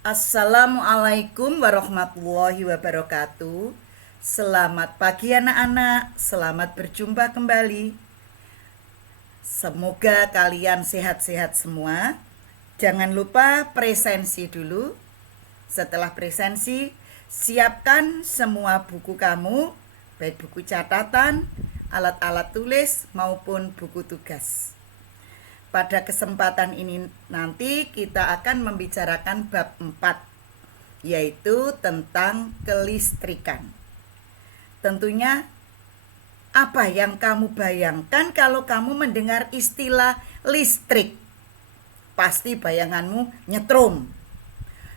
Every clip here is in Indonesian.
Assalamualaikum warahmatullahi wabarakatuh. Selamat pagi anak-anak, selamat berjumpa kembali. Semoga kalian sehat-sehat semua. Jangan lupa presensi dulu. Setelah presensi, siapkan semua buku kamu, baik buku catatan, alat-alat tulis maupun buku tugas. Pada kesempatan ini nanti kita akan membicarakan bab 4, yaitu tentang kelistrikan. Tentunya apa yang kamu bayangkan kalau kamu mendengar istilah listrik? Pasti bayanganmu nyetrum,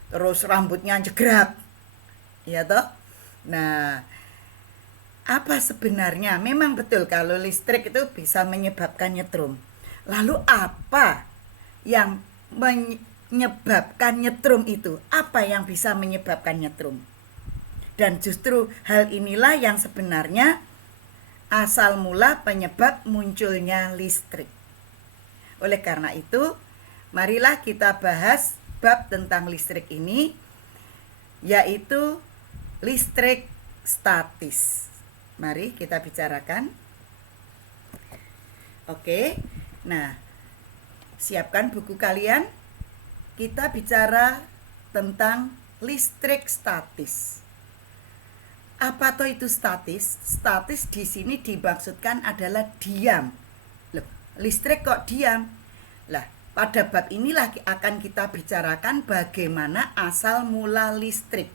terus rambutnya jegrak, ya toh? Nah, apa sebenarnya? Memang betul kalau listrik itu bisa menyebabkan nyetrum. Lalu apa yang menyebabkan nyetrum itu? Apa yang bisa menyebabkan nyetrum? Dan justru hal inilah yang sebenarnya asal mula penyebab munculnya listrik. Oleh karena itu, marilah kita bahas bab tentang listrik ini, yaitu listrik statis. Mari kita bicarakan. Oke. Nah, siapkan buku kalian. Kita bicara tentang listrik statis. Apa toh itu statis? Statis di sini dimaksudkan adalah diam. Loh, listrik kok diam? Lah, pada bab inilah akan kita bicarakan bagaimana asal mula listrik.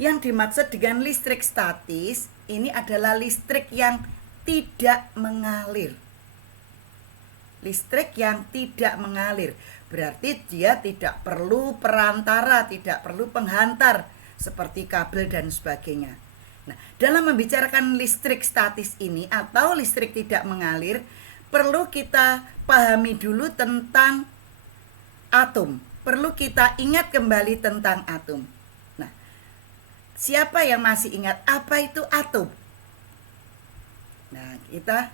Yang dimaksud dengan listrik statis ini adalah listrik yang tidak mengalir. Listrik yang tidak mengalir berarti dia tidak perlu perantara, tidak perlu penghantar seperti kabel dan sebagainya. Nah, dalam membicarakan listrik statis ini atau listrik tidak mengalir, perlu kita pahami dulu tentang atom. Perlu kita ingat kembali tentang atom. Nah, siapa yang masih ingat apa itu atom? Nah, kita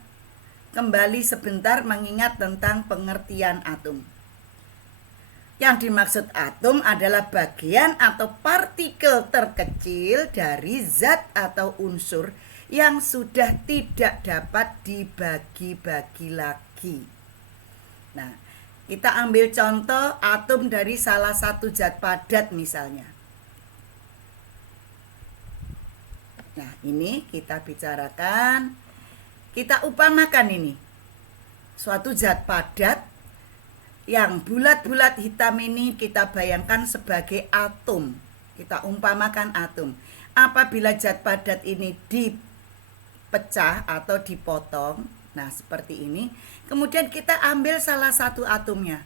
kembali sebentar mengingat tentang pengertian atom. Yang dimaksud atom adalah bagian atau partikel terkecil dari zat atau unsur yang sudah tidak dapat dibagi-bagi lagi. Nah, kita ambil contoh atom dari salah satu zat padat misalnya. Nah, ini kita bicarakan. Kita upamakan ini suatu zat padat yang bulat-bulat hitam ini kita bayangkan sebagai atom. Kita umpamakan atom. Apabila zat padat ini dipecah atau dipotong, nah seperti ini, kemudian kita ambil salah satu atomnya.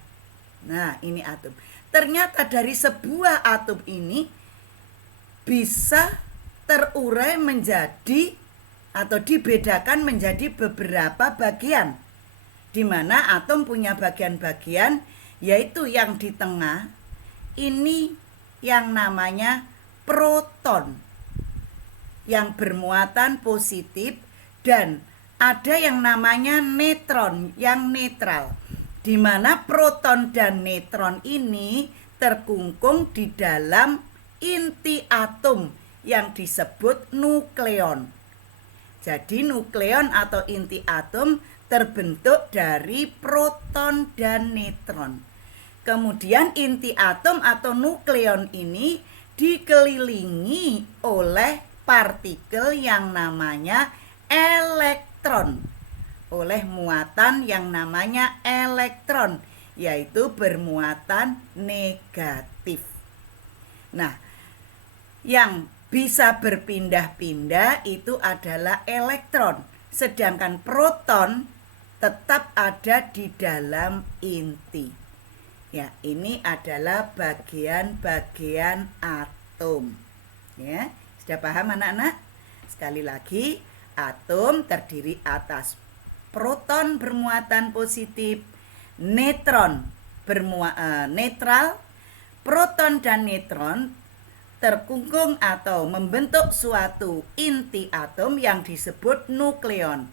Nah, ini atom. Ternyata dari sebuah atom ini bisa terurai menjadi atau dibedakan menjadi beberapa bagian, di mana atom punya bagian-bagian, yaitu yang di tengah ini yang namanya proton yang bermuatan positif, dan ada yang namanya neutron yang netral, di mana proton dan neutron ini terkungkung di dalam inti atom yang disebut nukleon. Jadi nukleon atau inti atom terbentuk dari proton dan neutron. Kemudian inti atom atau nukleon ini dikelilingi oleh partikel yang namanya elektron, oleh muatan yang namanya elektron, yaitu bermuatan negatif. Nah, yang bisa berpindah-pindah itu adalah elektron, sedangkan proton tetap ada di dalam inti. Ya, ini adalah bagian-bagian atom. Ya, sudah paham anak-anak? Sekali lagi, atom terdiri atas proton bermuatan positif, neutron netral, proton dan neutron terkungkung atau membentuk suatu inti atom yang disebut nukleon.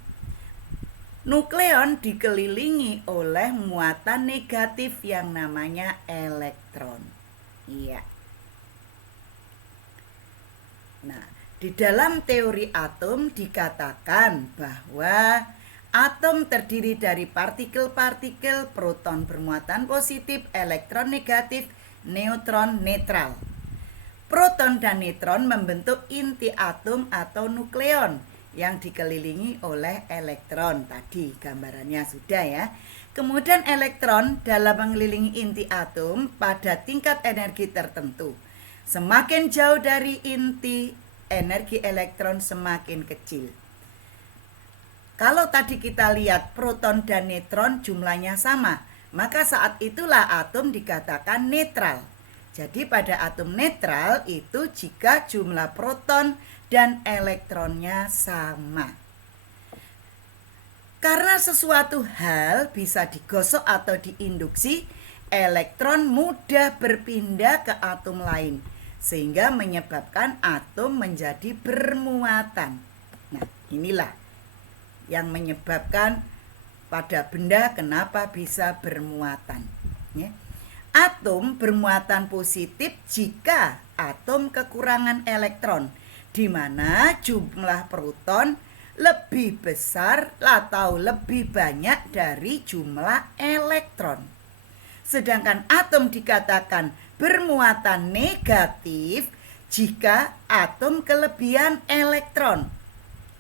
Nukleon dikelilingi oleh muatan negatif yang namanya elektron. Iya. Nah, di dalam teori atom dikatakan bahwa atom terdiri dari partikel-partikel, proton bermuatan positif, elektron negatif, neutron netral. Proton dan neutron membentuk inti atom atau nukleon yang dikelilingi oleh elektron. Tadi gambarannya sudah ya. Kemudian elektron dalam mengelilingi inti atom pada tingkat energi tertentu. Semakin jauh dari inti, energi elektron semakin kecil. Kalau tadi kita lihat proton dan neutron jumlahnya sama, maka saat itulah atom dikatakan netral. Jadi pada atom netral itu jika jumlah proton dan elektronnya sama. Karena sesuatu hal bisa digosok atau diinduksi, elektron mudah berpindah ke atom lain, sehingga menyebabkan atom menjadi bermuatan. Nah, inilah yang menyebabkan pada benda kenapa bisa bermuatan. Ya. Atom bermuatan positif jika atom kekurangan elektron, di mana jumlah proton lebih besar atau lebih banyak dari jumlah elektron. Sedangkan atom dikatakan bermuatan negatif jika atom kelebihan elektron,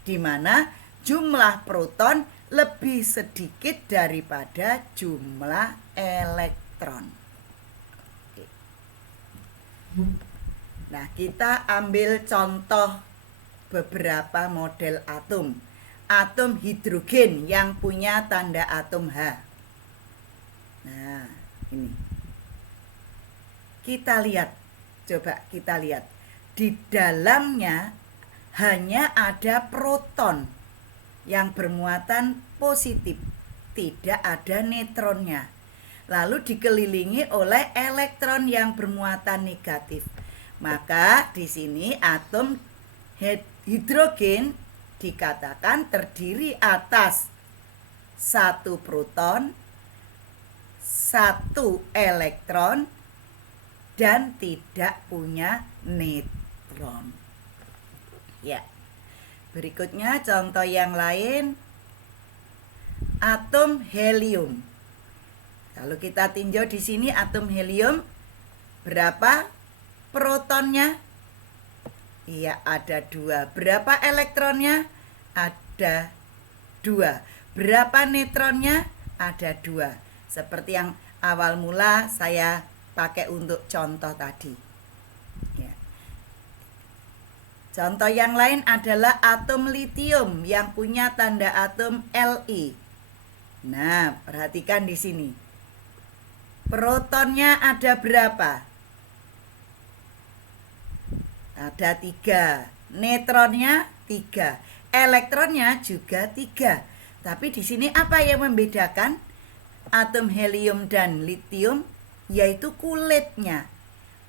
di mana jumlah proton lebih sedikit daripada jumlah elektron. Nah, kita ambil contoh beberapa model atom. Atom hidrogen yang punya tanda atom H. Nah, ini. Kita lihat, coba kita lihat. Di dalamnya hanya ada proton yang bermuatan positif, tidak ada neutronnya. Lalu dikelilingi oleh elektron yang bermuatan negatif. Maka di sini atom hidrogen dikatakan terdiri atas satu proton, satu elektron, dan tidak punya neutron. Ya. Berikutnya contoh yang lain, atom helium. Kalau kita tinjau di sini atom helium, berapa protonnya? Iya, ada 2. Berapa elektronnya? Ada 2. Berapa neutronnya? Ada 2. Seperti yang awal mula saya pakai untuk contoh tadi. Ya. Contoh yang lain adalah atom litium yang punya tanda atom Li. Nah, perhatikan di sini. Protonnya ada berapa? Ada 3. Neutronnya 3. Elektronnya juga 3. Tapi di sini apa yang membedakan atom helium dan litium? Yaitu kulitnya.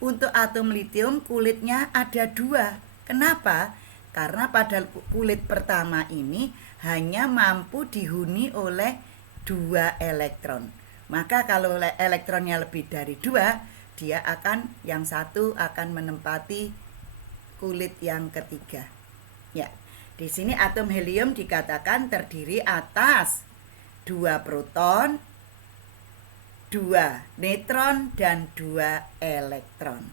Untuk atom litium kulitnya ada 2. Kenapa? Karena pada kulit pertama ini hanya mampu dihuni oleh 2 elektron. Maka kalau elektronnya lebih dari 2, dia akan yang satu akan menempati kulit yang ketiga. Ya, di sini atom helium dikatakan terdiri atas 2 proton, 2 neutron, dan 2 elektron.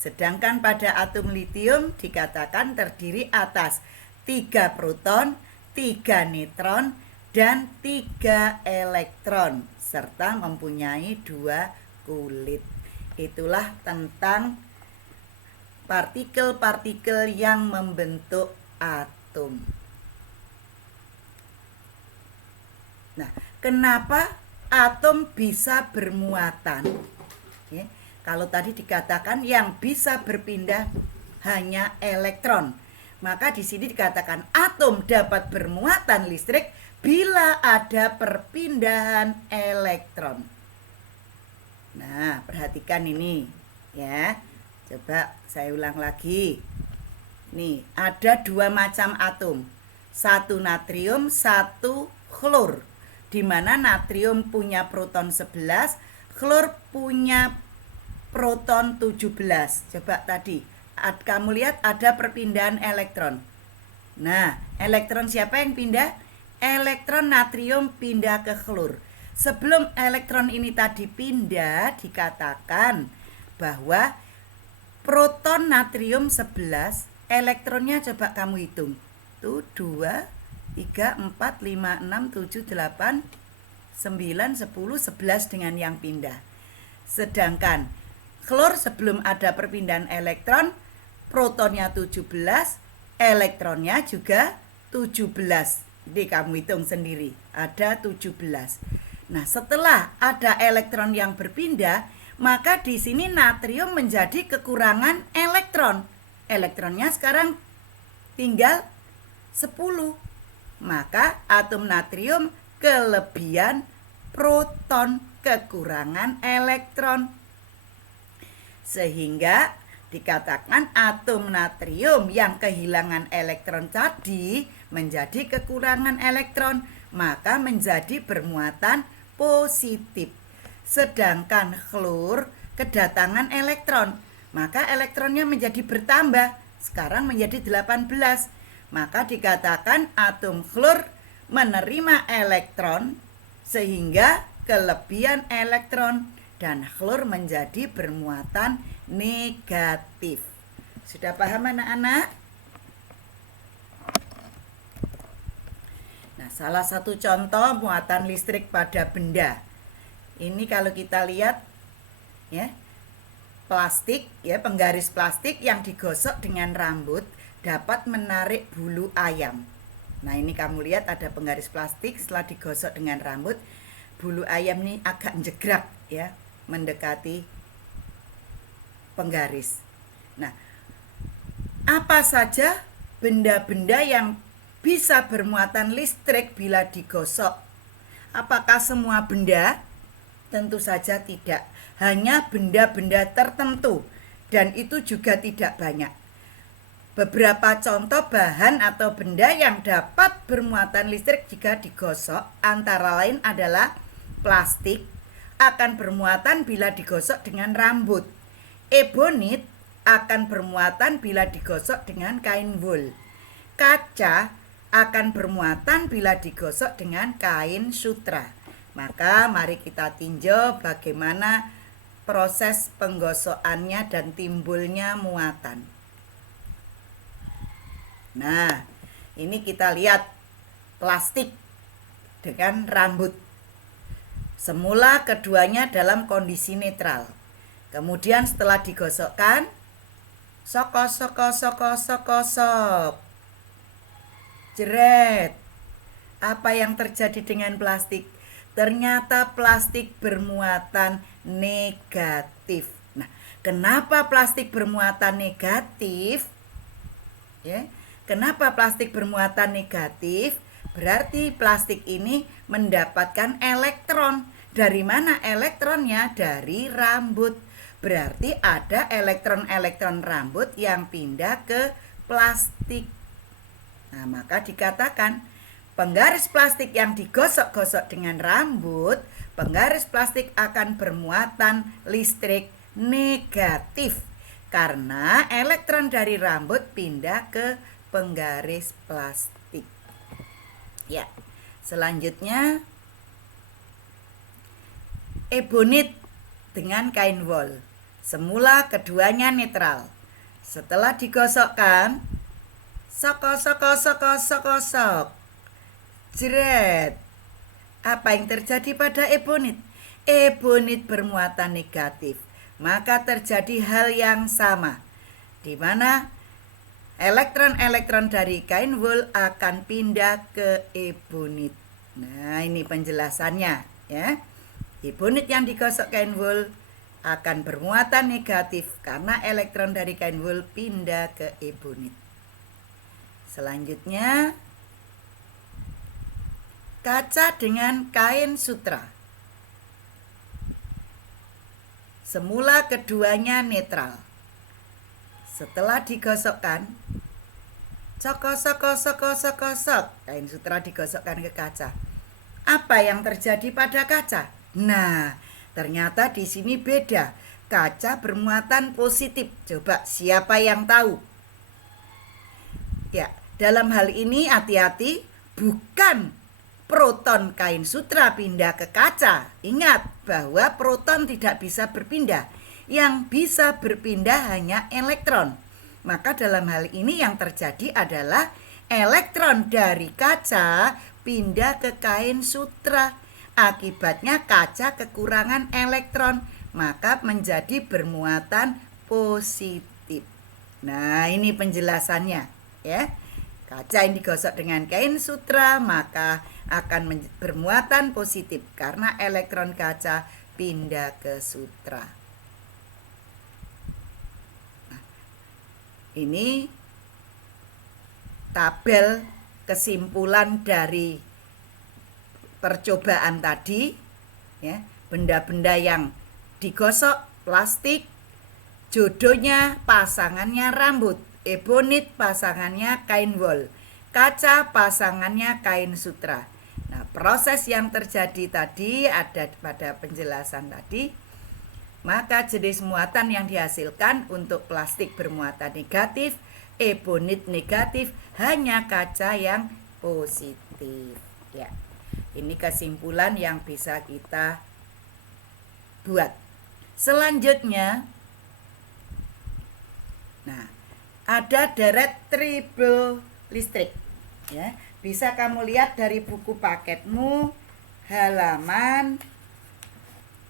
Sedangkan pada atom litium dikatakan terdiri atas 3 proton, 3 neutron, dan 3 elektron, serta mempunyai 2 kulit. Itulah tentang partikel-partikel yang membentuk atom. Nah, kenapa atom bisa bermuatan? Ya, kalau tadi dikatakan yang bisa berpindah hanya elektron, maka di sini dikatakan atom dapat bermuatan listrik bila ada perpindahan elektron. Nah, perhatikan ini ya. Coba saya ulang lagi. Nih, ada 2 macam atom. Satu natrium, satu klor. Di mana natrium punya proton 11, klor punya proton 17. Coba tadi kamu lihat ada perpindahan elektron. Nah, elektron siapa yang pindah? Elektron natrium pindah ke klor. Sebelum elektron ini tadi pindah, dikatakan bahwa proton natrium 11, elektronnya coba kamu hitung. Tuh 2, 3, 4, 5, 6, 7, 8, 9, 10, 11 dengan yang pindah. Sedangkan klor sebelum ada perpindahan elektron, protonnya 17, elektronnya juga 17. Jadi kamu hitung sendiri, ada 17. Nah, setelah ada elektron yang berpindah, maka di sini natrium menjadi kekurangan elektron. Elektronnya sekarang tinggal 10. Maka atom natrium kelebihan proton, kekurangan elektron. Sehingga dikatakan atom natrium yang kehilangan elektron tadi menjadi kekurangan elektron, maka menjadi bermuatan positif. Sedangkan klor kedatangan elektron, maka elektronnya menjadi bertambah, sekarang menjadi 18. Maka dikatakan atom klor menerima elektron sehingga kelebihan elektron dan klor menjadi bermuatan negatif. Sudah paham anak-anak? Nah, salah satu contoh muatan listrik pada benda. Ini kalau kita lihat ya, plastik ya, penggaris plastik yang digosok dengan rambut dapat menarik bulu ayam. Nah, ini kamu lihat ada penggaris plastik setelah digosok dengan rambut, bulu ayam ini agak jegrak ya, mendekati penggaris. Nah, apa saja benda-benda yang bisa bermuatan listrik bila digosok? Apakah semua benda? Tentu saja tidak. Hanya benda-benda tertentu, dan itu juga tidak banyak. Beberapa contoh bahan atau benda yang dapat bermuatan listrik jika digosok antara lain adalah plastik akan bermuatan bila digosok dengan rambut. Ebonit akan bermuatan bila digosok dengan kain wol. Kaca akan bermuatan bila digosok dengan kain sutra. Maka mari kita tinjau bagaimana proses penggosokannya dan timbulnya muatan. Nah, ini kita lihat plastik dengan rambut. Semula keduanya dalam kondisi netral. Kemudian setelah digosokkan, sok. Jeret. Apa yang terjadi dengan plastik? Ternyata plastik bermuatan negatif. Nah, kenapa plastik bermuatan negatif? Ya, kenapa plastik bermuatan negatif? Berarti plastik ini mendapatkan elektron. Dari mana elektronnya? Dari rambut. Berarti ada elektron-elektron rambut yang pindah ke plastik. Nah, maka dikatakan penggaris plastik yang digosok-gosok dengan rambut, penggaris plastik akan bermuatan listrik negatif karena elektron dari rambut pindah ke penggaris plastik. Ya, selanjutnya ebonit dengan kain wol. Semula keduanya netral. Setelah digosokkan, sok. Jeret. Apa yang terjadi pada ebonit? Ebonit bermuatan negatif. Maka terjadi hal yang sama, di mana elektron-elektron dari kain wol akan pindah ke ebonit. Nah, ini penjelasannya ya. Ebonit yang digosok kain wol akan bermuatan negatif karena elektron dari kain wol pindah ke ebonit. Selanjutnya kaca dengan kain sutra. Semula keduanya netral. Setelah digosokkan, sok. Kain sutra digosokkan ke kaca. Apa yang terjadi pada kaca? Nah, ternyata di sini beda. kaca bermuatan positif. Coba siapa yang tahu? Ya, dalam hal ini hati-hati, bukan proton kain sutra pindah ke kaca. Ingat bahwa proton tidak bisa berpindah. Yang bisa berpindah hanya elektron. Maka dalam hal ini yang terjadi adalah elektron dari kaca pindah ke kain sutra. Akibatnya kaca kekurangan elektron, maka menjadi bermuatan positif. Nah, ini penjelasannya ya. Kaca yang digosok dengan kain sutra maka akan bermuatan positif karena elektron kaca pindah ke sutra. Nah, ini tabel kesimpulan dari percobaan tadi ya. Benda-benda yang digosok plastik, jodohnya pasangannya rambut, ebonit pasangannya kain wol, kaca pasangannya kain sutra. Nah, proses yang terjadi tadi ada pada penjelasan tadi. Maka jenis muatan yang dihasilkan untuk plastik bermuatan negatif, ebonit negatif, hanya kaca yang positif. Ya, ini kesimpulan yang bisa kita buat. Selanjutnya, nah, ada deret tribel listrik. Ya, bisa kamu lihat dari buku paketmu halaman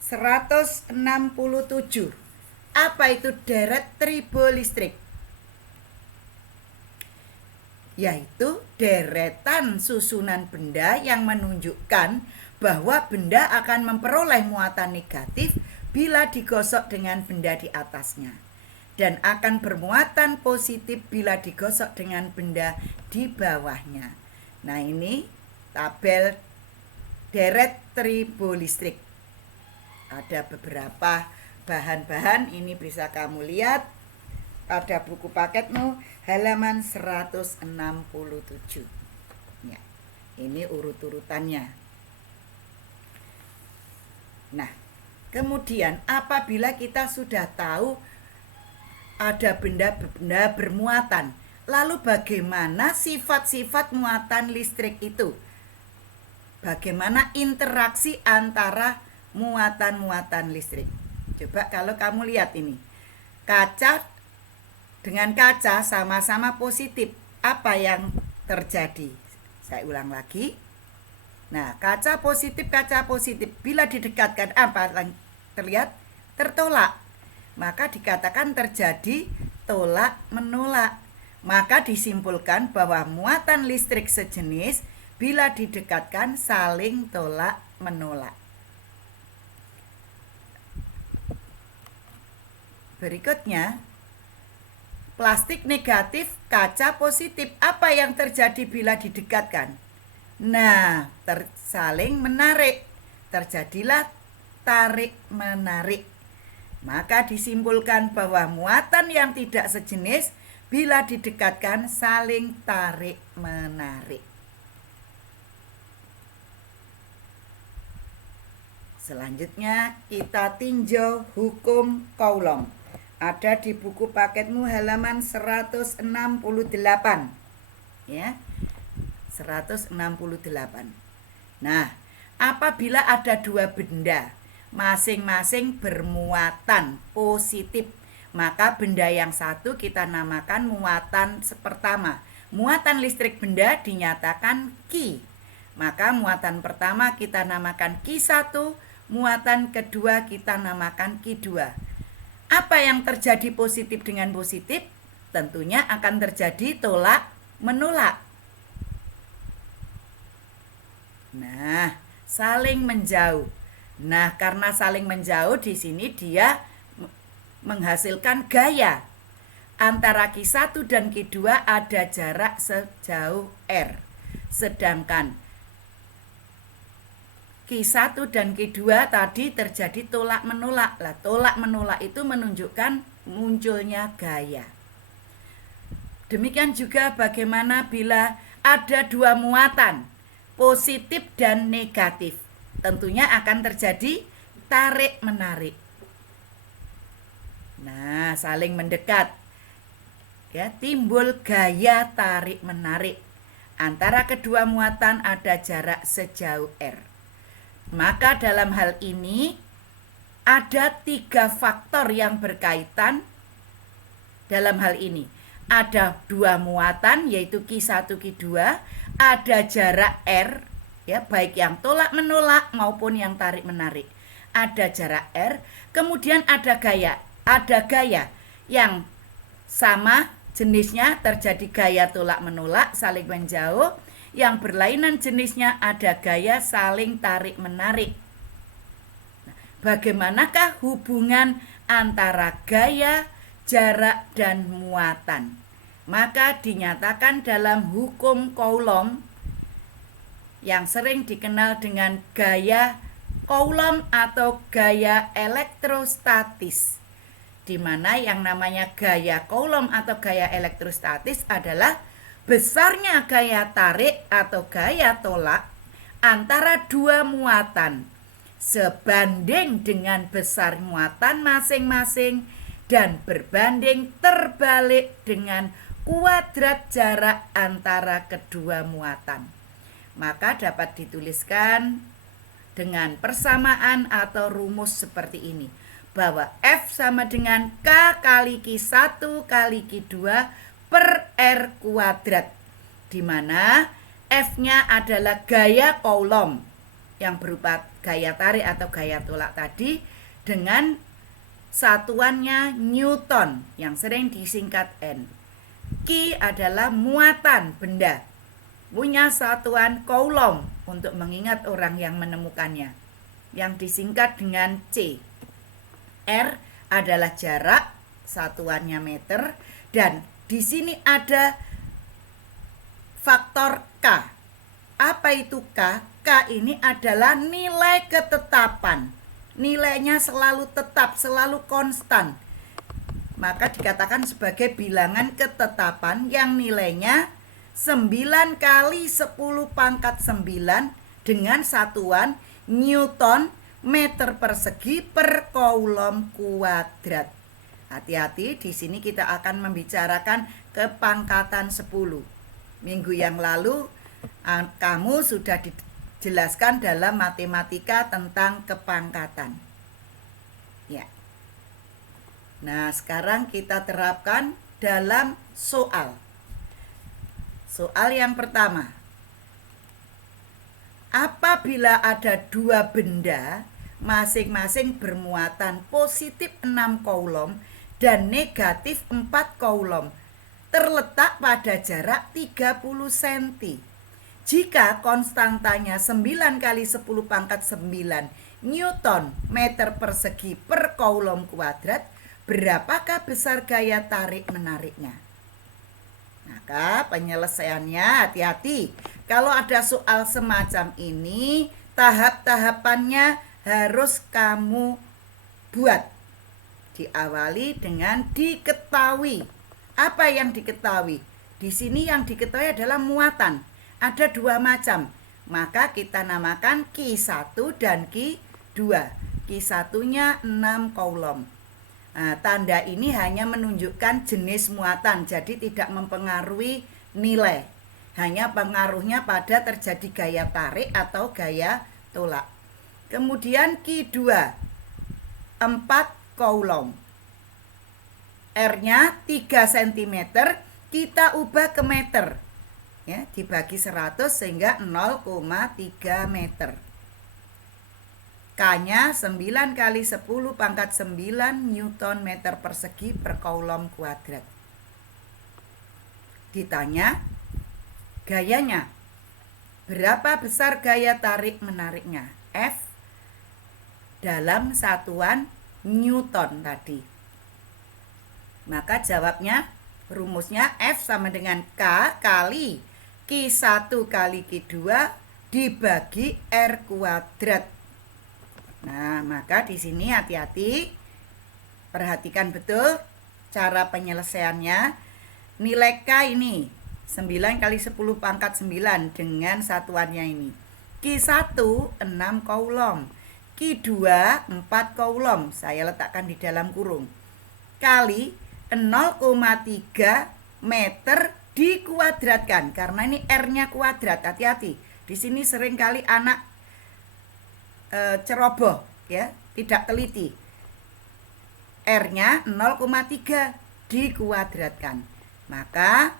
167. Apa itu deret tribolistrik? Yaitu deretan susunan benda yang menunjukkan bahwa benda akan memperoleh muatan negatif bila digosok dengan benda di atasnya, dan akan bermuatan positif bila digosok dengan benda di bawahnya. Nah, ini tabel deret tribolistrik. Ada beberapa bahan-bahan, ini bisa kamu lihat pada buku paketmu halaman 167. Ya, ini urut-urutannya. Nah, kemudian apabila kita sudah tahu ada benda-benda bermuatan, lalu bagaimana sifat-sifat muatan listrik itu? Bagaimana interaksi antara muatan-muatan listrik? Coba kalau kamu lihat ini, kaca dengan kaca sama-sama positif. Apa yang terjadi? Saya ulang lagi. Nah, kaca positif. Bila didekatkan apa terlihat? Tertolak. Maka dikatakan terjadi tolak menolak. Maka disimpulkan bahwa muatan listrik sejenis bila didekatkan saling tolak menolak. Berikutnya, plastik negatif, kaca positif. Apa yang terjadi bila didekatkan? Nah, saling menarik. Terjadilah tarik menarik. Maka disimpulkan bahwa muatan yang tidak sejenis bila didekatkan saling tarik menarik. Selanjutnya kita tinjau hukum Coulomb. Ada di buku paketmu halaman 168. Ya. 168. Nah, apabila ada dua benda masing-masing bermuatan positif, maka benda yang satu kita namakan muatan pertama. Muatan listrik benda dinyatakan Q. Maka muatan pertama kita namakan Q1, muatan kedua kita namakan Q2. Apa yang terjadi positif dengan positif? Tentunya akan terjadi tolak menolak. Nah, saling menjauh. Nah, karena saling menjauh di sini dia menghasilkan gaya. Antara Q1 dan Q2 ada jarak sejauh R. Sedangkan Q1 dan Q2 tadi terjadi tolak menolak. Lah, tolak menolak itu menunjukkan munculnya gaya. Demikian juga bagaimana bila ada dua muatan, positif dan negatif. Tentunya akan terjadi tarik menarik. Nah, saling mendekat. Ya, timbul gaya tarik-menarik. Antara kedua muatan ada jarak sejauh R. Maka dalam hal ini ada 3 faktor yang berkaitan dalam hal ini. Ada 2 muatan yaitu Q1, Q2, ada jarak R, ya, baik yang tolak menolak maupun yang tarik menarik. Ada jarak R, kemudian ada gaya. Ada gaya yang sama jenisnya, terjadi gaya tolak menolak saling menjauh. Yang berlainan jenisnya ada gaya saling tarik menarik. Bagaimanakah hubungan antara gaya, jarak, dan muatan? Maka dinyatakan dalam hukum Coulomb yang sering dikenal dengan gaya Coulomb atau gaya elektrostatis, di mana yang namanya gaya Coulomb atau gaya elektrostatis adalah besarnya gaya tarik atau gaya tolak antara 2 muatan sebanding dengan besar muatan masing-masing dan berbanding terbalik dengan kuadrat jarak antara kedua muatan. Maka dapat dituliskan dengan persamaan atau rumus seperti ini, bahwa F sama dengan K kali Q1 kali Q2 per R kuadrat, di mana F-nya adalah gaya Coulomb yang berupa gaya tarik atau gaya tolak tadi dengan satuannya Newton yang sering disingkat N. Q adalah muatan benda, punya satuan Coulomb untuk mengingat orang yang menemukannya, yang disingkat dengan C. R adalah jarak, satuannya meter, dan di sini ada faktor K. Apa itu K? K ini adalah nilai ketetapan. Nilainya selalu tetap, selalu konstan. Maka dikatakan sebagai bilangan ketetapan yang nilainya 9 kali 10 pangkat 9 dengan satuan Newton meter persegi per Coulomb kuadrat. Hati-hati, di sini kita akan membicarakan kepangkatan 10. Minggu yang lalu kamu sudah dijelaskan dalam matematika tentang kepangkatan. Ya. Nah, sekarang kita terapkan dalam soal. Soal yang pertama. Apabila ada 2 benda masing-masing bermuatan positif 6 Coulomb dan negatif 4 Coulomb, terletak pada jarak 30 cm. Jika konstantanya 9 kali 10 pangkat 9 Newton meter persegi per Coulomb kuadrat, berapakah besar gaya tarik menariknya? Maka penyelesaiannya, hati-hati. Kalau ada soal semacam ini, tahap-tahapannya harus kamu buat. Diawali dengan diketahui. Apa yang diketahui? Di sini yang diketahui adalah muatan. Ada 2 macam. Maka kita namakan Q1 dan Q2. Q1-nya 6 Coulomb. Nah, tanda ini hanya menunjukkan jenis muatan, jadi tidak mempengaruhi nilai. Hanya pengaruhnya pada terjadi gaya tarik atau gaya tolak. Kemudian Q2, 4 Coulomb. R-nya 3 cm, kita ubah ke meter. Ya, dibagi 100 sehingga 0,3 meter. K-nya 9 kali 10 pangkat 9 Newton meter persegi per Coulomb kuadrat. Ditanya gayanya. Berapa besar gaya tarik menariknya? F dalam satuan Newton tadi. Maka jawabnya, rumusnya F sama dengan K kali Q1 kali Q2 dibagi R kuadrat. Nah, maka di sini hati-hati, perhatikan betul cara penyelesaiannya. Nilai K ini 9 kali 10 pangkat 9 dengan satuannya ini. Q1 6 Coulomb, Q2 4 Coulomb, saya letakkan di dalam kurung. kali 0,3 meter dikuadratkan. Karena ini R-nya kuadrat, hati-hati. Di sini seringkali anak ceroboh ya, tidak teliti. R-nya 0,3 dikuadratkan. Maka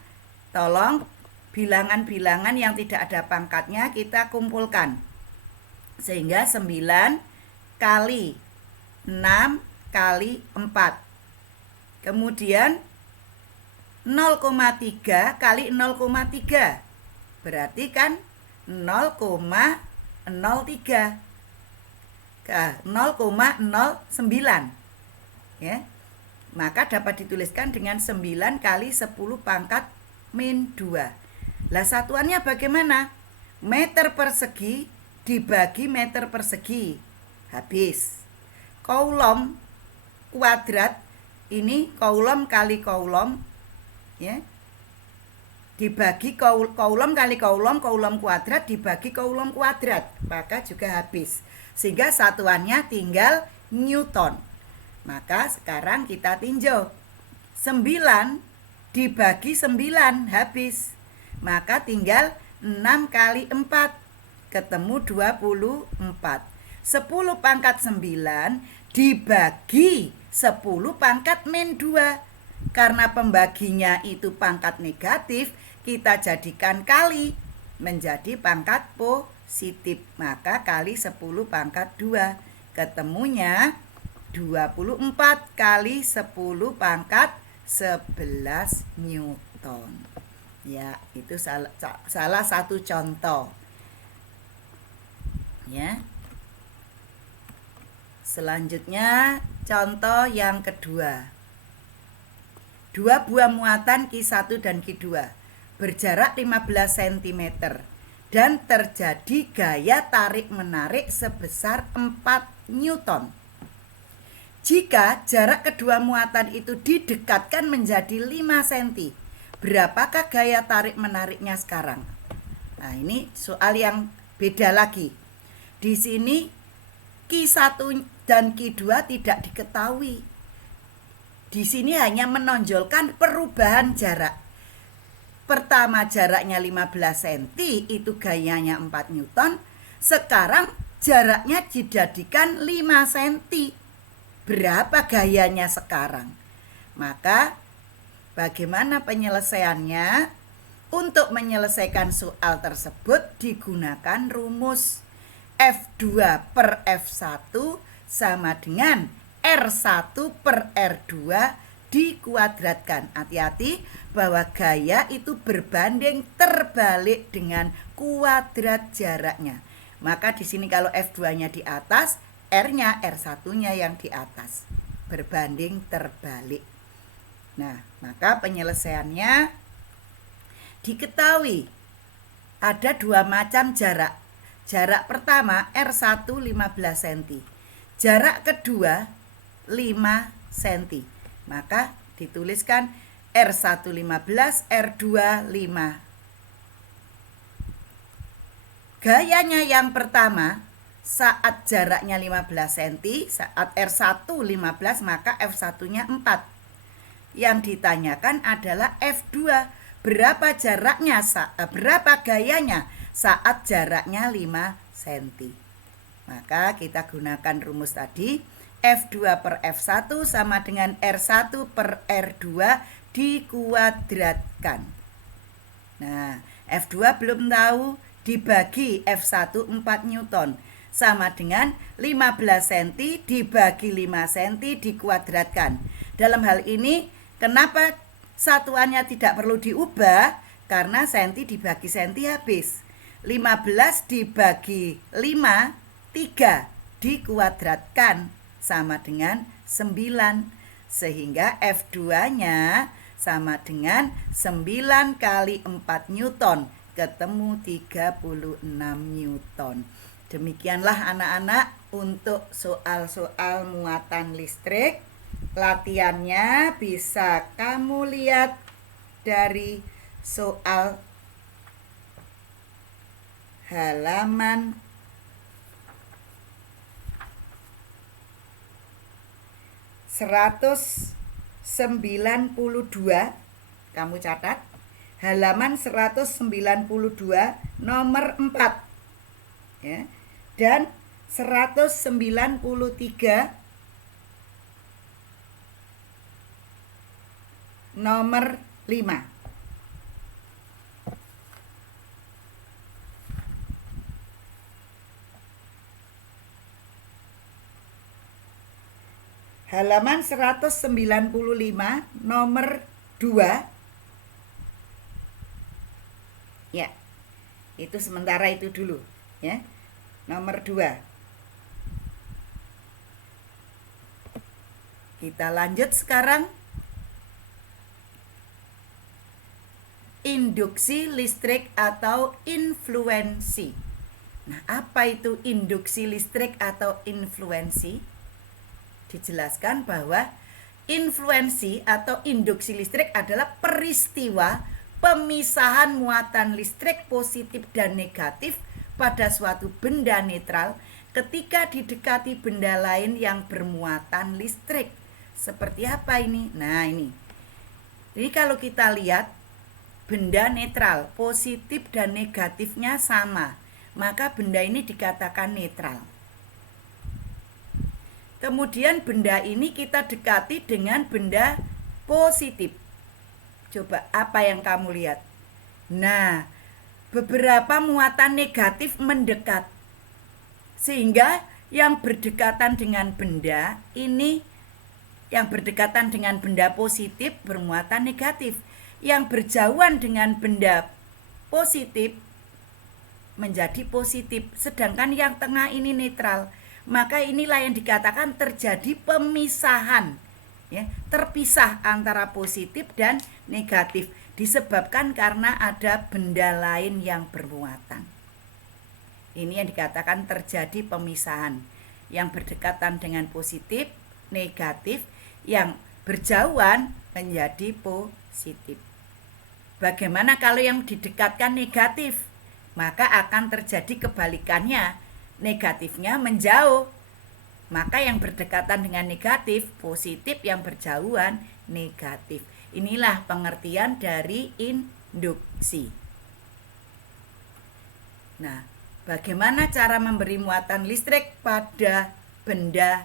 tolong bilangan-bilangan yang tidak ada pangkatnya kita kumpulkan. Sehingga 9 kali 6 kali 4. Kemudian 0,3 kali 0,3. Berarti kan 0,03. 0,09 ya. Maka dapat dituliskan dengan 9 kali 10 pangkat min 2. Lah satuannya bagaimana? Meter persegi dibagi meter persegi. Habis. Coulomb kuadrat, ini coulomb kali coulomb ya. Dibagi coulomb kali coulomb kuadrat dibagi coulomb kuadrat, maka juga habis. Sehingga satuannya tinggal Newton. Maka sekarang kita tinjau. 9 dibagi 9 habis. Maka tinggal 6 kali 4. Ketemu 24. 10 pangkat 9 dibagi 10 pangkat min 2. Karena pembaginya itu pangkat negatif, kita jadikan kali menjadi pangkat positif. Maka kali 10 pangkat 2. Ketemunya 24 kali 10 pangkat 11 Newton. Ya, itu salah satu contoh. Ya. Selanjutnya contoh yang kedua. 2 buah muatan Q1 dan Q2 berjarak 15 cm dan terjadi gaya tarik-menarik sebesar 4 Newton. Jika jarak kedua muatan itu didekatkan menjadi 5 cm, berapakah gaya tarik-menariknya sekarang? Nah, ini soal yang beda lagi. Di sini Q1 dan Q2 tidak diketahui. Di sini hanya menonjolkan perubahan jarak. Pertama jaraknya 15 cm, itu gayanya 4 Newton. Sekarang jaraknya dijadikan 5 cm. Berapa gayanya sekarang? Maka bagaimana penyelesaiannya? Untuk menyelesaikan soal tersebut digunakan rumus F2 per F1 sama dengan R1 per R2 dikuadratkan. Hati-hati bahwa gaya itu berbanding terbalik dengan kuadrat jaraknya. Maka di sini kalau F2-nya di atas, R-nya, R1-nya yang di atas. Berbanding terbalik. Nah, maka penyelesaiannya diketahui ada 2 macam jarak. Jarak pertama R1 15 cm. Jarak kedua 5 cm. Maka dituliskan R1 15, R2 5. Gayanya yang pertama saat jaraknya 15 cm, saat R1 15 maka F1-nya 4. Yang ditanyakan adalah F2, berapa jaraknya, berapa gayanya saat jaraknya 5 cm. Maka kita gunakan rumus tadi, F2 per F1 sama dengan R1 per R2 dikuadratkan. Nah, F2 belum tahu, dibagi F1 4 Newton. Sama dengan 15 cm dibagi 5 cm dikuadratkan. Dalam hal ini, kenapa satuannya tidak perlu diubah? Karena cm dibagi cm habis. 15 dibagi 5, 3 dikuadratkan sama dengan 9. Sehingga F2-nya sama dengan 9 kali 4 Newton. Ketemu 36 Newton. Demikianlah anak-anak untuk soal-soal muatan listrik. Latihannya bisa kamu lihat dari soal halaman 100 kamu catat, halaman 192 nomor 4 ya, dan 193 nomor 5. Halaman 195 nomor 2. Ya. Itu sementara itu dulu, ya. Nomor 2. Kita lanjut sekarang. Induksi listrik atau influensi. Nah, apa itu induksi listrik atau influensi? Dijelaskan bahwa influensi atau induksi listrik adalah peristiwa pemisahan muatan listrik positif dan negatif pada suatu benda netral ketika didekati benda lain yang bermuatan listrik. Seperti apa ini? Nah, ini kalau kita lihat benda netral, positif dan negatifnya sama, maka benda ini dikatakan netral. Kemudian benda ini kita dekati dengan benda positif. Coba apa yang kamu lihat? Nah, beberapa muatan negatif mendekat. Sehingga yang berdekatan dengan benda ini, yang berdekatan dengan benda positif bermuatan negatif. Yang berjauhan dengan benda positif menjadi positif, sedangkan yang tengah ini netral. Maka inilah yang dikatakan terjadi pemisahan, ya, terpisah antara positif dan negatif disebabkan karena ada benda lain yang bermuatan. Ini yang dikatakan terjadi pemisahan, yang berdekatan dengan positif, negatif, yang berjauhan menjadi positif. Bagaimana kalau yang didekatkan negatif? Maka akan terjadi kebalikannya, negatifnya menjauh. Maka yang berdekatan dengan negatif, positif, yang berjauhan negatif. Inilah pengertian dari induksi. Nah, bagaimana cara memberi muatan listrik pada benda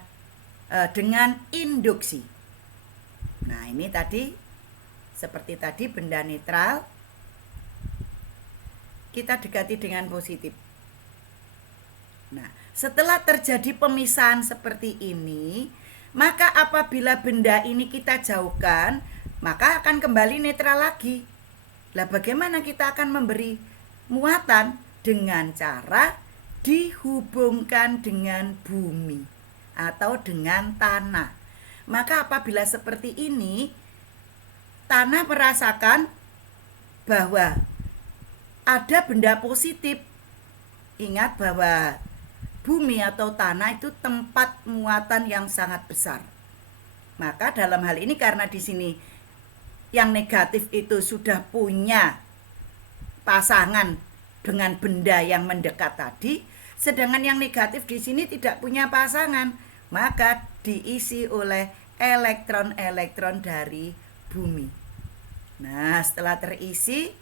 dengan induksi? Nah, ini tadi seperti tadi benda netral kita dekati dengan positif. Nah, setelah terjadi pemisahan seperti ini, maka apabila benda ini kita jauhkan, maka akan kembali netral lagi. Lah, bagaimana kita akan memberi muatan? Dengan cara dihubungkan dengan bumi atau dengan tanah. Maka apabila seperti ini, tanah merasakan bahwa ada benda positif. Ingat bahwa bumi atau tanah itu tempat muatan yang sangat besar. Maka dalam hal ini karena di sini yang negatif itu sudah punya pasangan dengan benda yang mendekat tadi, sedangkan yang negatif di sini tidak punya pasangan, maka diisi oleh elektron-elektron dari bumi. Nah, setelah terisi,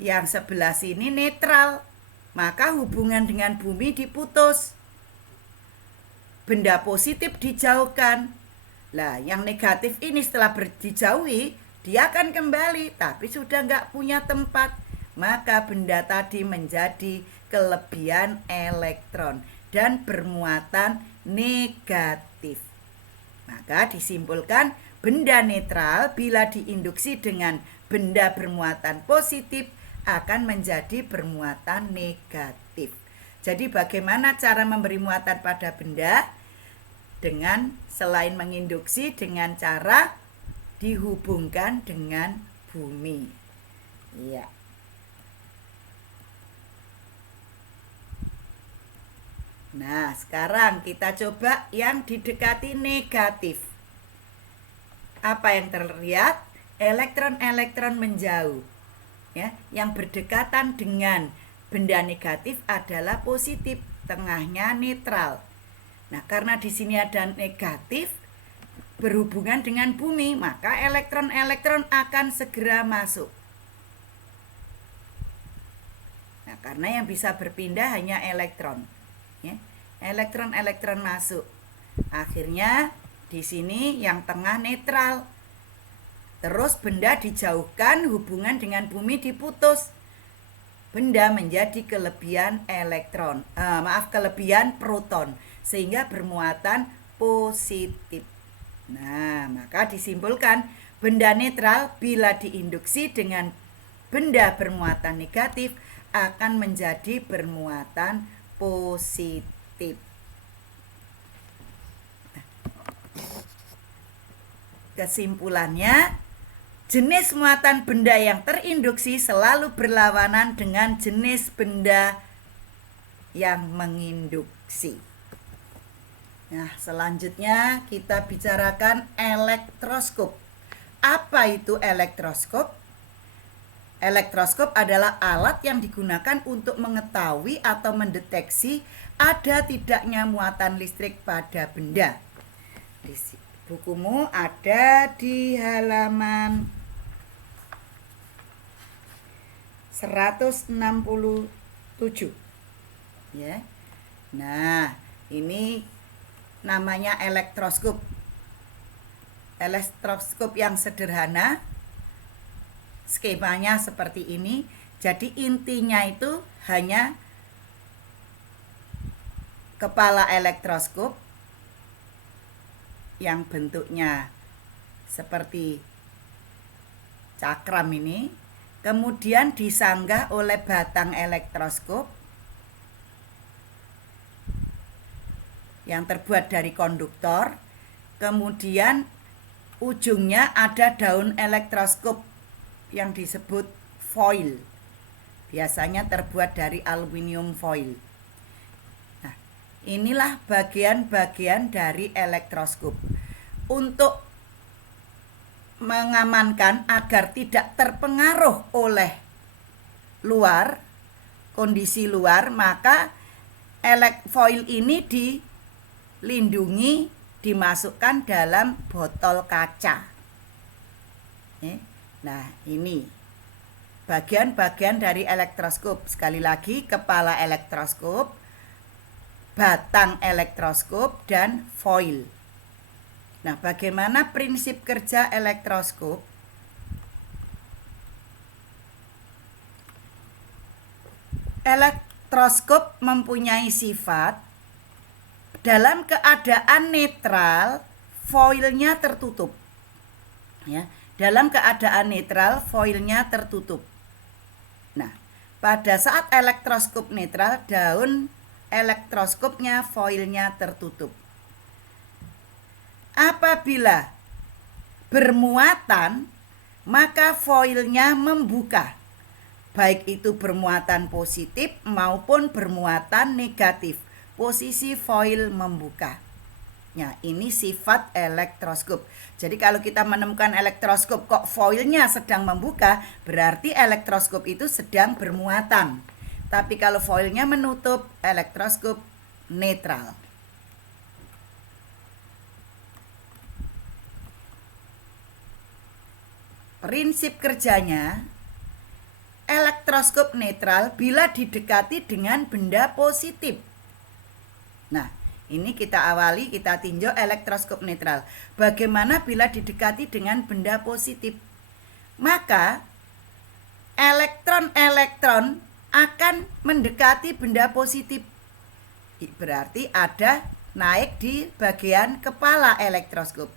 yang sebelah sini netral, maka hubungan dengan bumi diputus. Benda positif dijauhkan. Lah, yang negatif ini setelah dijauhi, dia akan kembali, tapi sudah nggak punya tempat. Maka benda tadi menjadi kelebihan elektron dan bermuatan negatif. Maka disimpulkan benda netral bila diinduksi dengan benda bermuatan positif akan menjadi bermuatan negatif. Jadi bagaimana cara memberi muatan pada benda? Dengan selain menginduksi dengan cara dihubungkan dengan bumi. Iya. Nah, sekarang kita coba yang didekati negatif. Apa yang terlihat? Elektron-elektron menjauh. Ya, yang berdekatan dengan benda negatif adalah positif, tengahnya netral. Nah, karena di sini ada negatif, berhubungan dengan bumi, maka elektron-elektron akan segera masuk. Nah, karena yang bisa berpindah hanya elektron, ya. Elektron-elektron masuk. Akhirnya di sini yang tengah netral. Terus benda dijauhkan, hubungan dengan bumi diputus. Benda menjadi kelebihan kelebihan proton sehingga bermuatan positif. Nah, maka disimpulkan benda netral bila diinduksi dengan benda bermuatan negatif akan menjadi bermuatan positif. Kesimpulannya, jenis muatan benda yang terinduksi selalu berlawanan dengan jenis benda yang menginduksi. Nah, selanjutnya kita bicarakan elektroskop. Apa itu elektroskop? Elektroskop adalah alat yang digunakan untuk mengetahui atau mendeteksi ada tidaknya muatan listrik pada benda. Di bukumu ada di halaman 167. Ya. Nah, ini namanya elektroskop. Elektroskop yang sederhana. Skemanya seperti ini. Jadi intinya itu hanya kepala elektroskop yang bentuknya seperti cakram ini, kemudian disanggah oleh batang elektroskop yang terbuat dari konduktor, kemudian ujungnya ada daun elektroskop yang disebut foil, biasanya terbuat dari aluminium foil. Nah, inilah bagian-bagian dari elektroskop. Untuk mengamankan agar tidak terpengaruh oleh luar, kondisi luar, maka foil ini dilindungi, dimasukkan dalam botol kaca. Nah, ini bagian-bagian dari elektroskop. Sekali lagi, kepala elektroskop, batang elektroskop, dan foil. Nah, bagaimana prinsip kerja elektroskop? Elektroskop mempunyai sifat dalam keadaan netral, foilnya tertutup. Ya, dalam keadaan netral, foilnya tertutup. Nah, pada saat elektroskop netral, daun elektroskopnya, foilnya tertutup. Apabila bermuatan, maka foilnya membuka, baik itu bermuatan positif maupun bermuatan negatif. Posisi foil membuka. Nah, ini sifat elektroskop. Jadi kalau kita menemukan elektroskop kok foilnya sedang membuka, berarti elektroskop itu sedang bermuatan. Tapi kalau foilnya menutup, elektroskop netral. Prinsip kerjanya, elektroskop netral bila didekati dengan benda positif. Nah, ini kita awali, kita tinjau elektroskop netral. Bagaimana bila didekati dengan benda positif? Maka elektron-elektron akan mendekati benda positif. Berarti ada naik di bagian kepala elektroskop.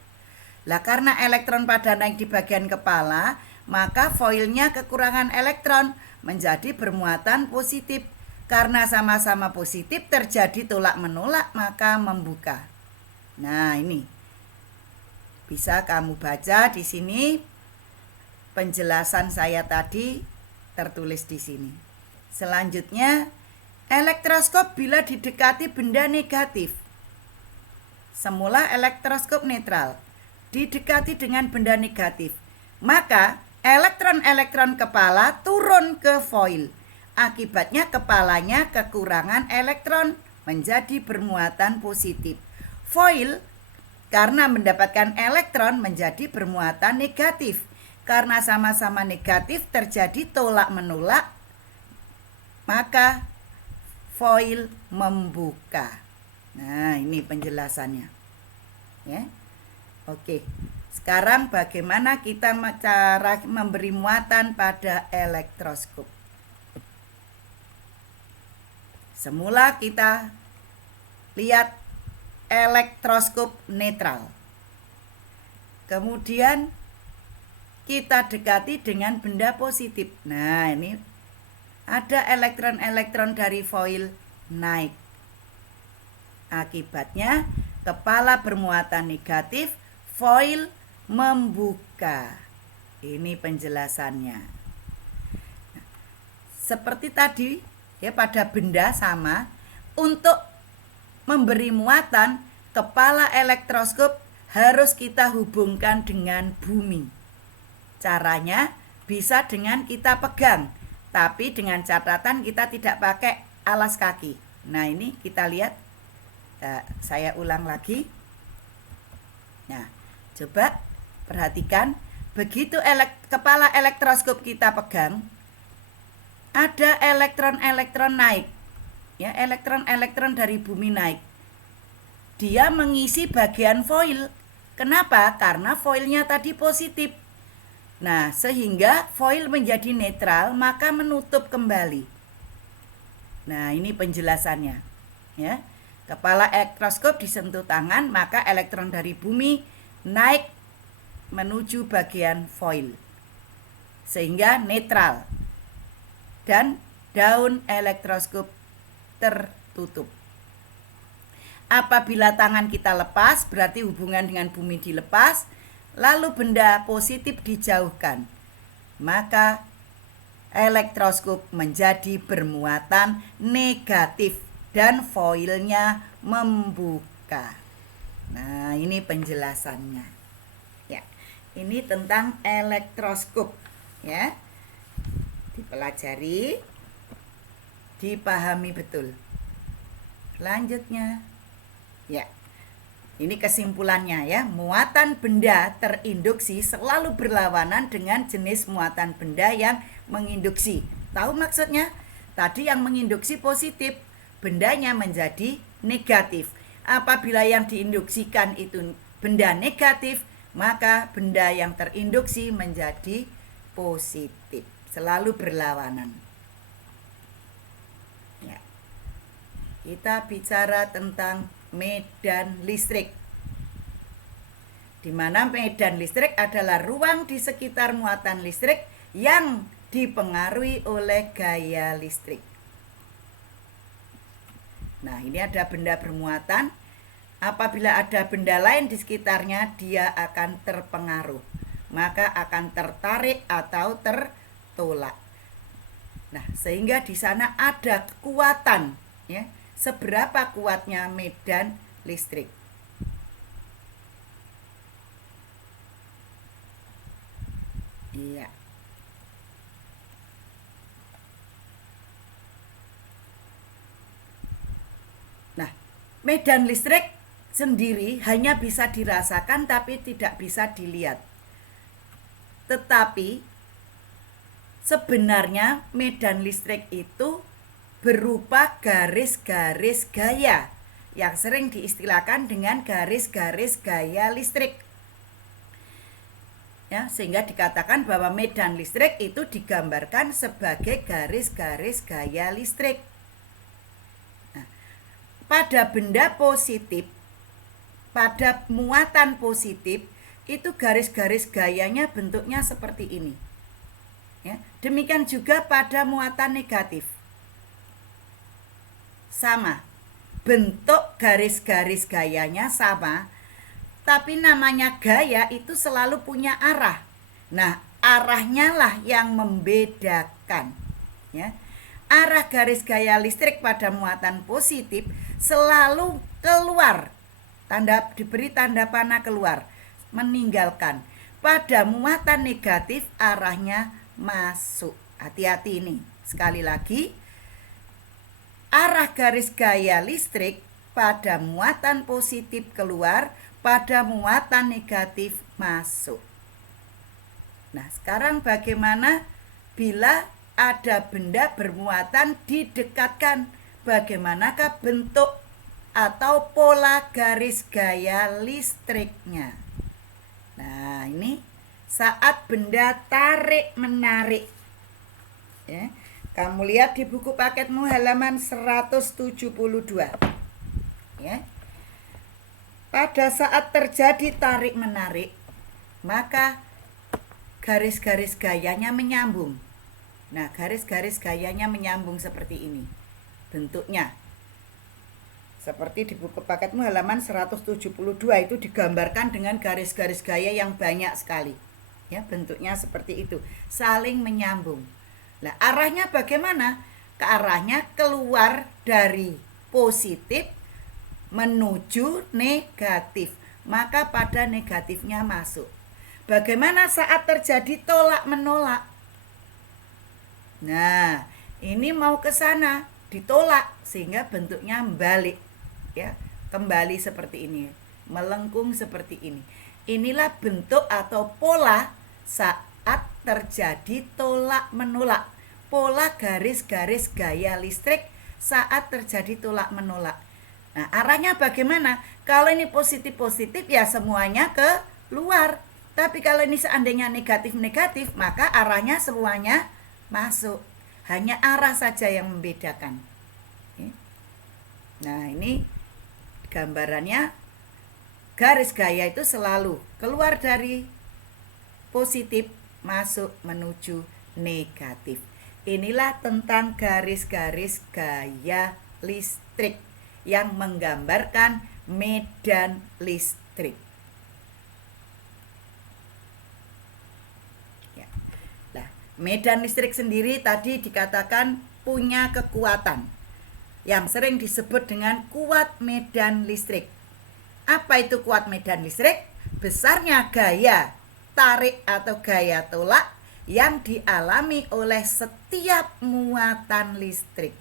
Lah, karena elektron pada naik di bagian kepala, maka foilnya kekurangan elektron, menjadi bermuatan positif. Karena sama-sama positif, terjadi tolak-menolak, maka membuka. Nah, ini bisa kamu baca di sini. Penjelasan saya tadi tertulis di sini. Selanjutnya, elektroskop bila didekati benda negatif. Semula elektroskop netral didekati dengan benda negatif, maka elektron-elektron kepala turun ke foil. Akibatnya kepalanya kekurangan elektron, menjadi bermuatan positif. Foil karena mendapatkan elektron menjadi bermuatan negatif. Karena sama-sama negatif terjadi tolak-menolak, maka foil membuka. Nah, ini penjelasannya. Ya. Oke. Sekarang bagaimana kita cara memberi muatan pada elektroskop? Semula kita lihat elektroskop netral. Kemudian kita dekati dengan benda positif. Nah, ini ada elektron-elektron dari foil naik. Akibatnya kepala bermuatan negatif, foil membuka. Ini penjelasannya. Seperti tadi ya, pada benda sama, untuk memberi muatan, kepala elektroskop harus kita hubungkan dengan bumi. Caranya bisa dengan kita pegang, tapi dengan catatan kita tidak pakai alas kaki. Nah, ini kita lihat. Saya ulang lagi. Nah, coba perhatikan, begitu kepala elektroskop kita pegang, ada elektron-elektron naik. Ya, elektron-elektron dari bumi naik. Dia mengisi bagian foil. Kenapa? Karena foilnya tadi positif. Nah, sehingga foil menjadi netral, maka menutup kembali. Nah, ini penjelasannya. Ya. Kepala elektroskop disentuh tangan, maka elektron dari bumi naik menuju bagian foil, sehingga netral. Dan daun elektroskop tertutup. Apabila tangan kita lepas, berarti hubungan dengan bumi dilepas, lalu benda positif dijauhkan, maka elektroskop menjadi bermuatan negatif dan foilnya membuka. Nah, ini penjelasannya. Ya, ini tentang elektroskop. Ya, dipelajari, dipahami betul. Selanjutnya, ya, ini kesimpulannya ya. Muatan benda terinduksi selalu berlawanan dengan jenis muatan benda yang menginduksi. Tahu maksudnya? Tadi yang menginduksi positif, bendanya menjadi negatif. Apabila yang diinduksikan itu benda negatif, maka benda yang terinduksi menjadi positif. Selalu berlawanan. Ya. Kita bicara tentang medan listrik. Di mana medan listrik adalah ruang di sekitar muatan listrik yang dipengaruhi oleh gaya listrik. Nah, ini ada benda bermuatan. Apabila ada benda lain di sekitarnya, dia akan terpengaruh. Maka akan tertarik atau tertolak. Nah, sehingga di sana ada kekuatan, ya. Seberapa kuatnya medan listrik. Iya. Nah, medan listrik sendiri hanya bisa dirasakan tapi tidak bisa dilihat. Tetapi sebenarnya medan listrik itu berupa garis-garis gaya yang sering diistilahkan dengan garis-garis gaya listrik. Ya, sehingga dikatakan bahwa medan listrik itu digambarkan sebagai garis-garis gaya listrik. Pada benda positif, pada muatan positif, itu garis-garis gayanya bentuknya seperti ini. Ya, demikian juga pada muatan negatif. Sama, bentuk garis-garis gayanya sama, tapi namanya gaya itu selalu punya arah. Nah, arahnya lah yang membedakan. Ya. Arah garis gaya listrik pada muatan positif selalu keluar, diberi tanda panah keluar, meninggalkan. Pada muatan negatif arahnya masuk. Hati-hati ini. Sekali lagi, arah garis gaya listrik pada muatan positif keluar, pada muatan negatif masuk. Nah, sekarang bagaimana bila ada benda bermuatan didekatkan? Bagaimanakah bentuk atau pola garis gaya listriknya? Nah, ini saat benda tarik-menarik. Ya, kamu lihat di buku paketmu halaman 172. Ya. Pada saat terjadi tarik-menarik, maka garis-garis gayanya menyambung. Nah, garis-garis gayanya menyambung seperti ini bentuknya. Seperti di buku paketmu halaman 172 itu digambarkan dengan garis-garis gaya yang banyak sekali. Ya, bentuknya seperti itu, saling menyambung. Nah, arahnya bagaimana? Ke arahnya keluar dari positif menuju negatif. Maka pada negatifnya masuk. Bagaimana saat terjadi tolak-menolak? Nah, ini mau ke sana, ditolak sehingga bentuknya balik. Ya, kembali seperti ini, melengkung seperti ini. Inilah bentuk atau pola saat terjadi tolak-menolak. Pola garis-garis gaya listrik saat terjadi tolak-menolak. Nah, arahnya bagaimana? Kalau ini positif-positif ya semuanya ke luar. Tapi kalau ini seandainya negatif-negatif, maka arahnya semuanya masuk. Hanya arah saja yang membedakan. Nah, ini gambarannya. Garis gaya itu selalu keluar dari positif masuk menuju negatif. Inilah tentang garis-garis gaya listrik yang menggambarkan medan listrik. Ya. Nah, medan listrik sendiri tadi dikatakan punya kekuatan yang sering disebut dengan kuat medan listrik. Apa itu kuat medan listrik? Besarnya gaya tarik atau gaya tolak yang dialami oleh setiap muatan listrik.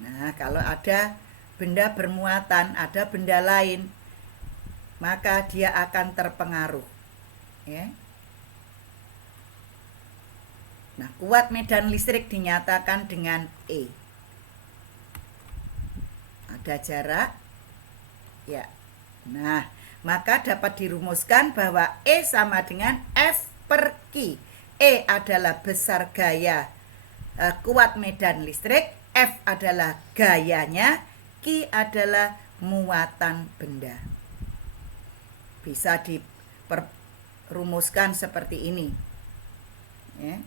Nah, kalau ada benda bermuatan, ada benda lain, maka dia akan terpengaruh. Ya. Nah, kuat medan listrik dinyatakan dengan E. Ada jarak. Ya. Nah, maka dapat dirumuskan bahwa E sama dengan F per Q. E adalah besar gaya kuat medan listrik, F adalah gayanya, Q adalah muatan benda. Bisa dirumuskan seperti ini. Ya.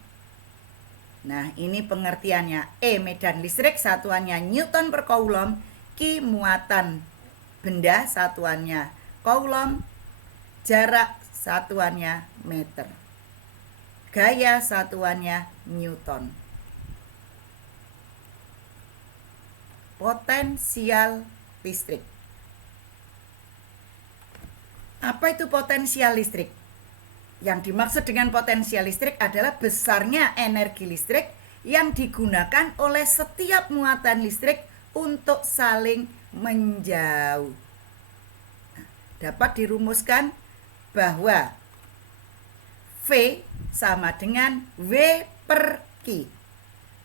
Nah, ini pengertiannya. E medan listrik, satuannya Newton per Coulomb. Q muatan benda, satuannya Coulomb. Jarak, satuannya meter. Gaya, satuannya Newton. Potensial listrik. Apa itu potensial listrik? Yang dimaksud dengan potensial listrik adalah besarnya energi listrik yang digunakan oleh setiap muatan listrik untuk saling menjauh. Nah, dapat dirumuskan bahwa V sama dengan V per Q,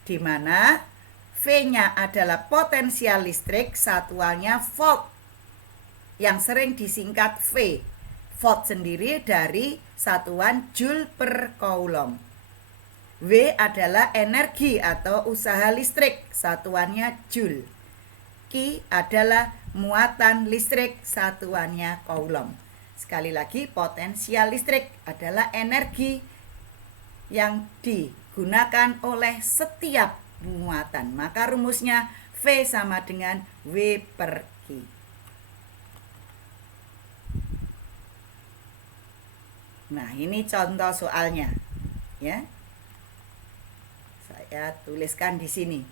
di mana V-nya adalah potensial listrik, satuannya volt, yang sering disingkat V. Volt sendiri dari satuan Joule per Coulomb. W adalah energi atau usaha listrik, satuannya Joule. Q adalah muatan listrik, satuannya Coulomb. Sekali lagi, potensial listrik adalah energi yang digunakan oleh setiap muatan. Maka rumusnya V sama dengan W per Q. Nah, ini contoh soalnya, ya. Saya tuliskan di sini.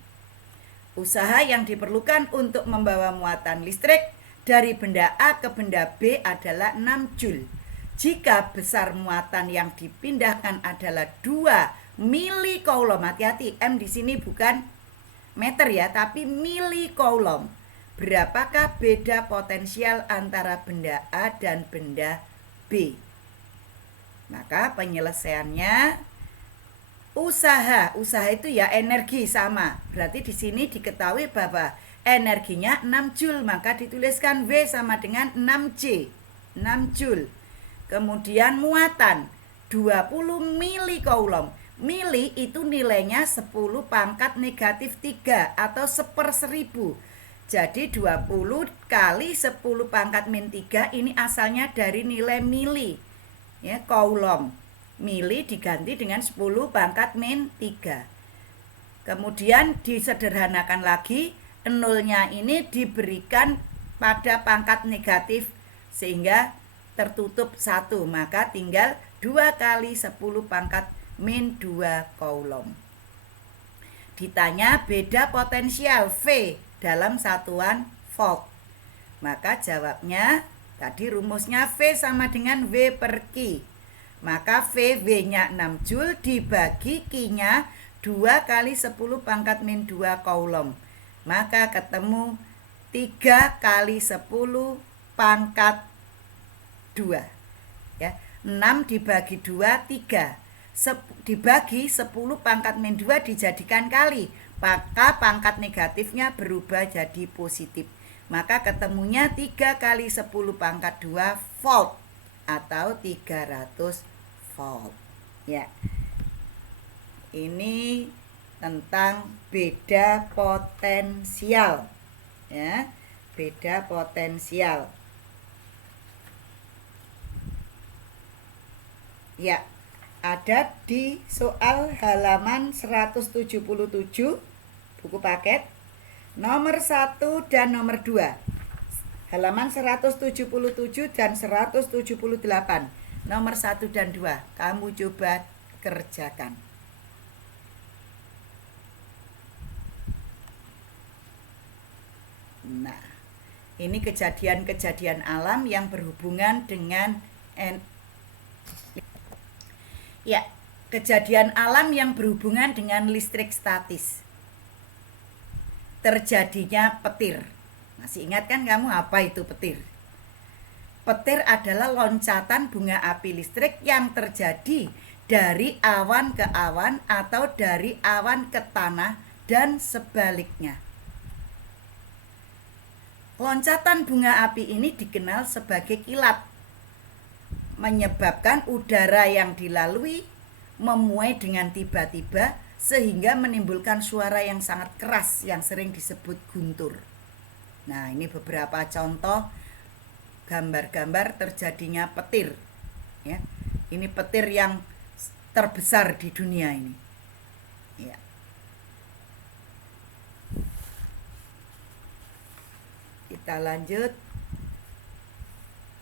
Usaha yang diperlukan untuk membawa muatan listrik dari benda A ke benda B adalah 6 Joule. Jika besar muatan yang dipindahkan adalah 2 milicoulomb, hati-hati, M di sini bukan meter ya, tapi milicoulomb. berapakah beda potensial antara benda A dan benda B? Maka penyelesaiannya usaha itu ya energi sama. Berarti di sini diketahui bahwa energinya 6 Joule, maka dituliskan W sama dengan 6J, 6 Joule. Kemudian muatan 20 milikoulomb. Mili itu nilainya 10 pangkat negatif 3 atau 1/1000. Jadi 20 kali 10 pangkat min 3 ini asalnya dari nilai mili. Ya, coulomb. Mili diganti dengan 10 pangkat min 3. Kemudian disederhanakan lagi, nolnya ini diberikan pada pangkat negatif sehingga tertutup 1, maka tinggal 2 kali 10 pangkat min 2 coulomb. Ditanya beda potensial V dalam satuan volt. Maka jawabnya tadi rumusnya V sama dengan W per Q. Maka V-nya 6 Joule dibagi Q-nya 2 kali 10 pangkat min 2 coulomb. Maka ketemu 3 kali 10 pangkat 2. Ya, 6 dibagi 2, 3. Dibagi 10 pangkat min 2 dijadikan kali, maka pangkat negatifnya berubah jadi positif. Maka ketemunya 3 kali 10 pangkat 2 volt atau 300 volt. Ya. Ini tentang beda potensial. Ya, beda potensial. Ya. Ada di soal halaman 177 buku paket nomor 1 dan nomor 2. Halaman 177 dan 178. Nomor 1 dan 2. Kamu coba kerjakan. Nah, ini kejadian-kejadian alam yang berhubungan dengan ya, kejadian alam yang berhubungan dengan listrik statis. Terjadinya petir. Masih ingat kan kamu apa itu petir? Petir adalah loncatan bunga api listrik yang terjadi dari awan ke awan atau dari awan ke tanah dan sebaliknya. Loncatan bunga api ini dikenal sebagai kilat, menyebabkan udara yang dilalui memuai dengan tiba-tiba sehingga menimbulkan suara yang sangat keras yang sering disebut guntur. Nah, ini beberapa contoh gambar-gambar terjadinya petir. Ya, ini petir yang terbesar di dunia ini. Ya. Kita lanjut.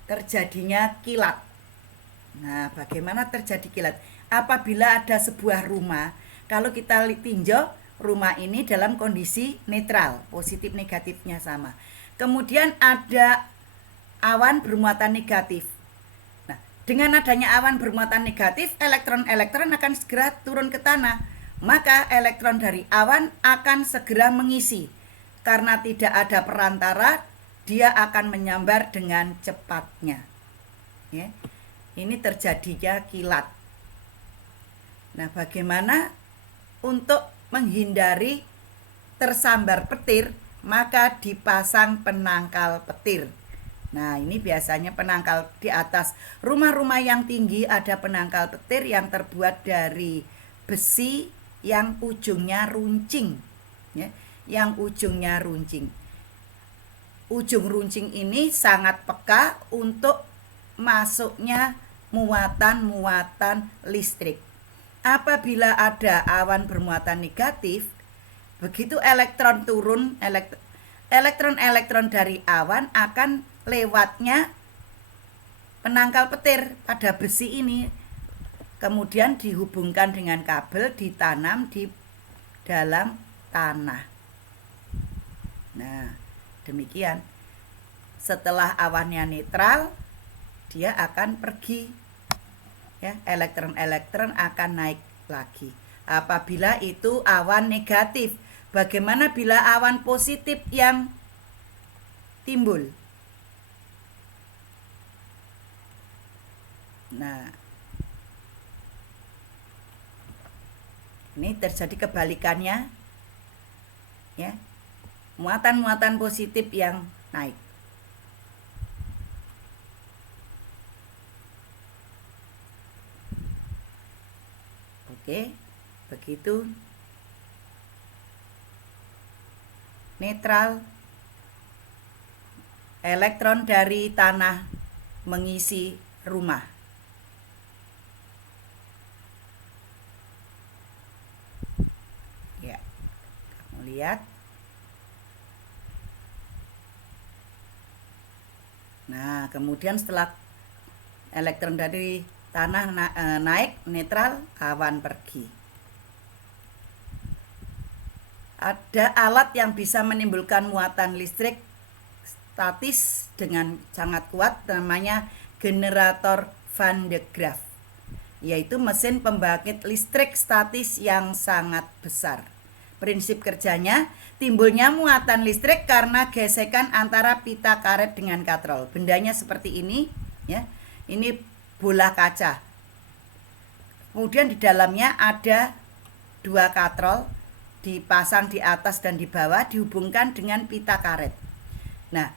Terjadinya kilat. Nah, bagaimana terjadi kilat? Apabila ada sebuah rumah, kalau kita tinjau rumah ini dalam kondisi netral, positif negatifnya sama. Kemudian ada awan bermuatan negatif. Nah, dengan adanya awan bermuatan negatif, elektron-elektron akan segera turun ke tanah. Maka elektron dari awan akan segera mengisi. Karena tidak ada perantara, dia akan menyambar dengan cepatnya. Ya. Ini terjadinya kilat. Nah, bagaimana untuk menghindari tersambar petir? Maka dipasang penangkal petir. Nah, ini biasanya penangkal di atas rumah-rumah yang tinggi ada penangkal petir yang terbuat dari besi yang ujungnya runcing. Ya, yang ujungnya runcing. Ujung runcing ini sangat peka untuk masuknya muatan-muatan listrik. Apabila ada awan bermuatan negatif, begitu elektron turun, elektron-elektron dari awan akan lewatnya penangkal petir pada besi ini, kemudian dihubungkan dengan kabel, ditanam di dalam tanah. Nah, demikian. Setelah awannya netral, dia akan pergi. Ya, elektron-elektron akan naik lagi. Apabila itu awan negatif, bagaimana bila awan positif yang timbul. Nah, ini terjadi kebalikannya, ya, muatan-muatan positif yang naik. Oke, begitu. Netral, elektron dari tanah mengisi rumah. Ya, kamu lihat. Nah, kemudian setelah elektron dari tanah naik, netral, awan pergi. Ada alat yang bisa menimbulkan muatan listrik statis dengan sangat kuat, namanya generator Van de Graaff, yaitu mesin pembangkit listrik statis yang sangat besar. Prinsip kerjanya, timbulnya muatan listrik karena gesekan antara pita karet dengan katrol. Bendanya seperti ini, ya. Ini bola kaca. Kemudian di dalamnya ada 2 katrol dipasang di atas dan di bawah, dihubungkan dengan pita karet. Nah,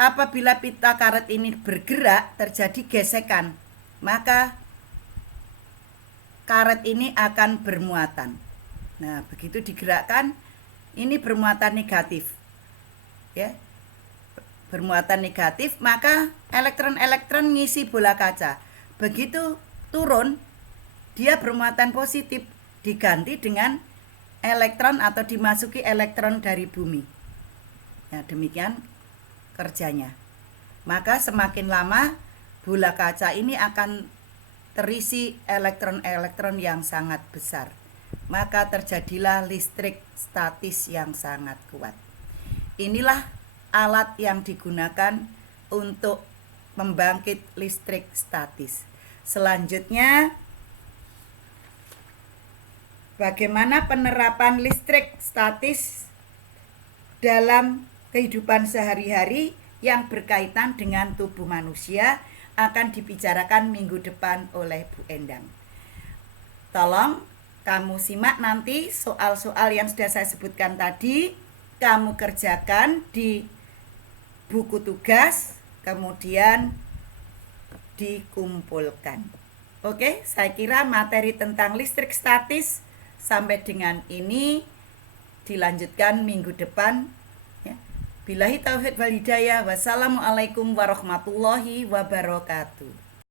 apabila pita karet ini bergerak, terjadi gesekan, maka karet ini akan bermuatan. Nah, begitu digerakkan, ini bermuatan negatif, ya, bermuatan negatif, maka elektron-elektron ngisi bola kaca. Begitu turun, dia bermuatan positif, diganti dengan elektron atau dimasuki elektron dari bumi. Ya, demikian kerjanya. Maka semakin lama bola kaca ini akan terisi elektron-elektron yang sangat besar. Maka terjadilah listrik statis yang sangat kuat. Inilah alat yang digunakan untuk membangkit listrik statis. Selanjutnya, bagaimana penerapan listrik statis dalam kehidupan sehari-hari yang berkaitan dengan tubuh manusia akan dibicarakan minggu depan oleh Bu Endang. Tolong kamu simak nanti soal-soal yang sudah saya sebutkan tadi, kamu kerjakan di buku tugas, kemudian dikumpulkan. Oke, saya kira materi tentang listrik statis sampai dengan ini dilanjutkan minggu depan. Ya. Billahi taufiq wal hidayah. Wassalamualaikum warahmatullahi wabarakatuh.